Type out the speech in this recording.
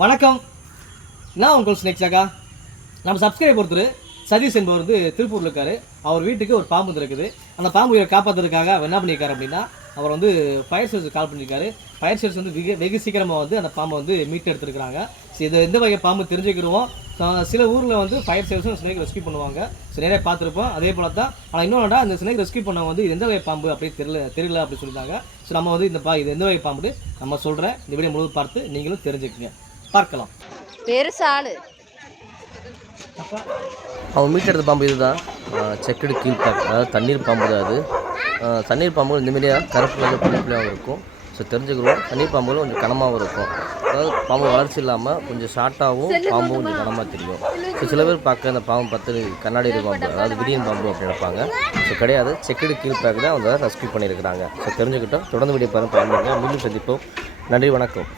வணக்கம். நான் உங்கள் ஸ்னேக் சாகா. நம்ம சப்ஸ்கிரைப் ஒருத்தர் சதீஷ் என்பவர் வந்து திருப்பூரில் இருக்கார். அவர் வீட்டுக்கு ஒரு பாம்பு இருக்குது. அந்த பாம்பு காப்பாற்றுறதுக்காக அவர் என்ன பண்ணியிருக்காரு அப்படின்னா, அவர் வந்து ஃபயர் சர்வீஸ் கால் பண்ணியிருக்காரு. ஃபயர் சர்வீஸ் வந்து வெகு சீக்கிரமாக வந்து அந்த பாம்பை வந்து மீட்டு எடுத்துருக்காங்க. இது எந்த வகை பாம்பு தெரிஞ்சுக்கிடுவோம். சில ஊரில் வந்து ஃபயர் சர்வீஸும் ஸ்னேக் ரெஸ்கியூ பண்ணுவாங்க. நிறைய பார்த்துருப்போம். அதே போல தான். ஆனால் இன்னொன்றா அந்த ஸ்னேக் ரெஸ்கியூ பண்ணவங்க வந்து எந்த வகை பாம்பு அப்படின்னு தெரியல அப்படின்னு சொல்லியிருந்தாங்க. ஸோ நம்ம வந்து இது எந்த வகை பாம்பு நம்ம சொல்கிறேன். இந்த வீடியோ முழுவதும் பார்த்து நீங்களும் தெரிஞ்சுக்கங்க. பார்க்கலாம். பெருசாளு அவன் மீட்டெடுத்த பாம்பு இதுதான். செக்கடு கீழ்பாக், அதாவது தண்ணீர் பாம்பு தான் அது. தண்ணீர் பாம்பு இந்தமாரியாக கருப்பு கலர் புள்ளியாகவும் இருக்கும். ஸோ தெரிஞ்சுக்கிறோம். தண்ணீர் பாம்புகளும் கொஞ்சம் கனமாகவும் இருக்கும். அதாவது பாம்பு வளர்ச்சி இல்லாமல் கொஞ்சம் ஷார்ட்டாகவும் பாம்பும் கொஞ்சம் கனமாக தெரியும். ஸோ சில பேர் பார்க்க அந்த பாம்பு பார்த்து கண்ணாடி பாம்பு, அதாவது விரியன் பாம்பு அப்படின்னு நினைப்பாங்க. ஸோ கிடையாது, செக்கடு கீழ்பாக் தான் அவங்க ரெஸ்கியூ பண்ணியிருக்கிறாங்க. ஸோ தெரிஞ்சுக்கிட்டோம். தொடர்ந்து வீடியோ பாருங்க, பயன்படுங்க. மீண்டும் சந்திப்போம். நன்றி, வணக்கம்.